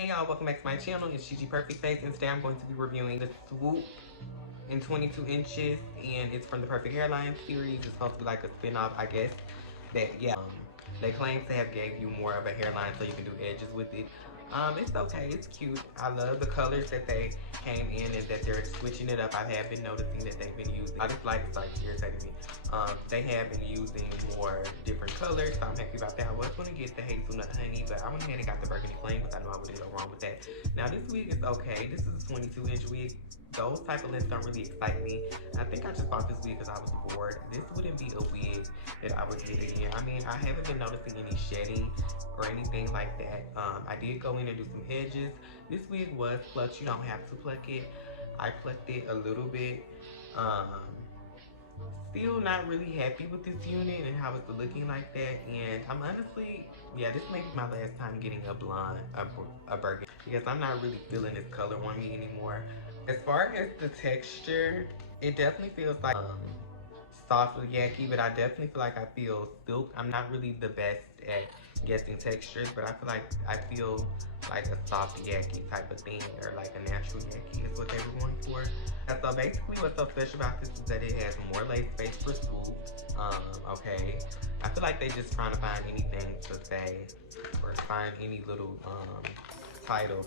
Hey y'all, welcome back to my channel. It's Gigi Perfectface, and today I'm going to be reviewing the Swoop in 22 inches, and it's from the Perfect Hairline series. It's supposed to be like a spin-off, I guess. They claim to have gave you more of a hairline so you can do edges with it. It's okay, it's cute. I love the colors that they came in and that they're switching it up. I have been noticing that they've been using, I just like it's like irritating me. They have been using more different colors, so I'm happy about that. I was gonna get the hazelnut honey, but I went ahead and got the burgundy flame because I know I wouldn't go wrong with that. Now this wig is okay. This is a 22-inch wig. Those type of lengths don't really excite me. I think I just bought this wig because I was bored. This wouldn't be a wig that I would get again. I mean, I haven't been noticing any shedding or anything like that. I did go in and do some edges. This wig was plucked. You don't have to pluck it. I plucked it a little bit. Still not really happy with this unit and how it's looking like that. And I'm honestly, yeah, this may be my last time getting a blonde, a burgundy, because I'm not really feeling this color on me anymore. As far as the texture, it definitely feels like soft Yaki, but I definitely feel like I feel silk. I'm not really the best at guessing textures, but I feel like a soft Yaki type of thing, or like a natural Yaki is what they were going for. And so basically what's so special about this is that it has more lace space for swoop. Okay. I feel like they just trying to find anything to say or find any little title.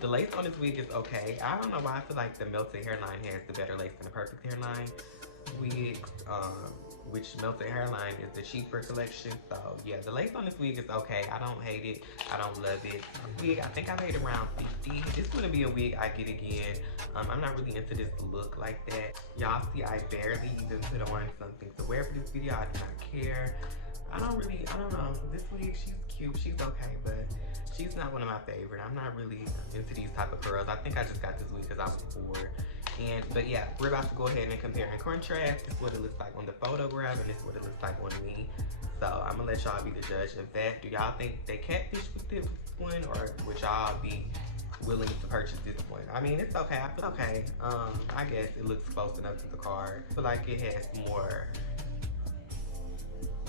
The lace on this wig is okay. I don't know why I feel like the melted hairline has the better lace than the perfect hairline wigs, which melted hairline is the cheaper collection. So yeah, the lace on this wig is okay. I don't hate it. I don't love it. Wig, I think I paid around 50. This wouldn't be a wig I get again. I'm not really into this look like that. Y'all see I barely even put on something to wear for this video. I do not care. I don't know. This wig, she's cute. She's okay, but she's not one of my favorite. I'm not really into these type of curls. I think I just got this wig because I was bored. But yeah, we're about to go ahead and compare and contrast. This is what it looks like on the photograph, and this is what it looks like on me. So I'm gonna let y'all be the judge of that. Do y'all think they catfish with this one, or would y'all be willing to purchase this one? I mean, it's okay. I feel okay. I guess it looks close enough to the card. I feel like it has more,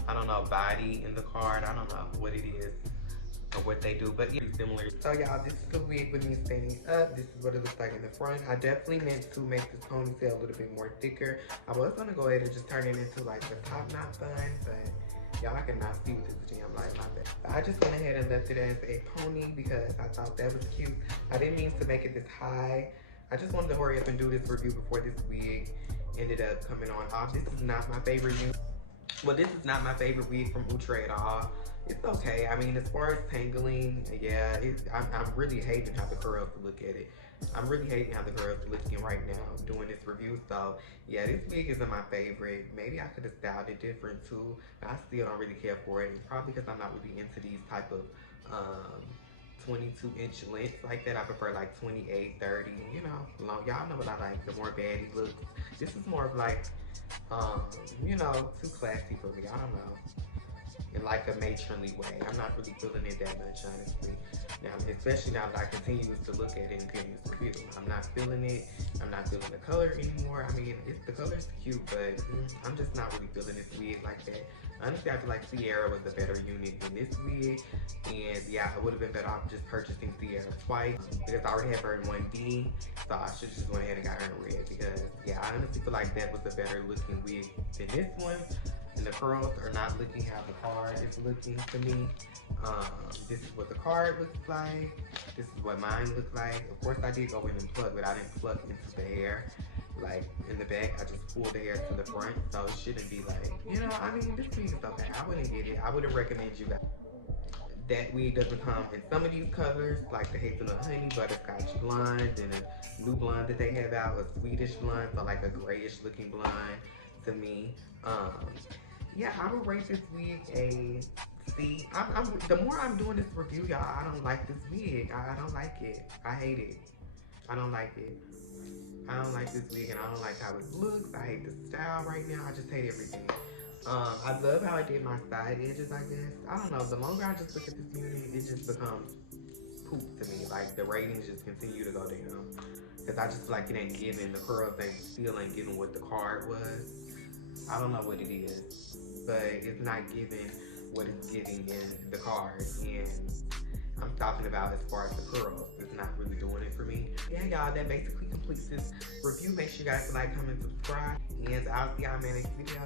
I don't know, body in the card. I don't know what it is or what they do, but it's similar. So y'all, this is the wig with me standing up. This is what it looks like in the front. I definitely meant to make this ponytail a little bit more thicker. I was gonna go ahead and just turn it into like a top knot bun, but y'all, I cannot see with this damn light, my bad. I just went ahead and left it as a pony because I thought that was cute. I didn't mean to make it this high. I just wanted to hurry up and do this review before this wig ended up coming on off. This is not my favorite wig. Well, this is not my favorite wig from Outre at all. It's okay. I mean, as far as tangling, yeah, I'm really hating how the curls look at it. I'm really hating how the curls are looking right now doing this review. So yeah, this wig isn't my favorite. Maybe I could have styled it different too, but I still don't really care for it. It's probably because I'm not really into these type of 22-inch lengths like that. I prefer like 28, 30, you know, long. Y'all know what I like, the more baddie looks. This is more of like, you know, too classy for me. I don't know. In like a matronly way. I'm not really feeling it that much, honestly. Now, especially now that I continue to look at it and continue to feel it. I'm not feeling it. I'm not feeling the color anymore. I mean, the color's cute, but I'm just not really feeling this wig like that. Honestly, I feel like Sierra was a better unit than this wig. And yeah, I would have been better off just purchasing Sierra twice because I already have her in 1D. So I should just go ahead and got her in red because yeah, I honestly feel like that was a better looking wig than this one. And the curls are not looking how the card is looking to me. This is what the card looks like. This is what mine looked like. Of course, I did go in and plug, but I didn't plug into the hair. Like in the back, I just pulled the hair to the front. So it shouldn't be like, you know, I mean, this wig is okay. I wouldn't get it. I wouldn't recommend you guys. That wig doesn't come in some of these colors, like the hazelnut honey, butterscotch blonde, and a new blonde that they have out, a Swedish blonde, so like a grayish looking blonde to me. Yeah, I would rate this wig a C. The more I'm doing this review, y'all, I don't like this wig. I don't like it. I hate it. I don't like it. I don't like this wig, and I don't like how it looks. I hate the style right now. I just hate everything. I love how I did my side edges, I guess. I don't know. The longer I just look at this unit, it just becomes poop to me. Like, the ratings just continue to go down. Because I just feel like it ain't giving. The curls still ain't giving what the card was. I don't know what it is, but it's not giving what it's giving in the card. And I'm talking about as far as the curls. y'all, that basically completes this review. Make sure you guys like, comment, subscribe, and I'll see y'all in my next video.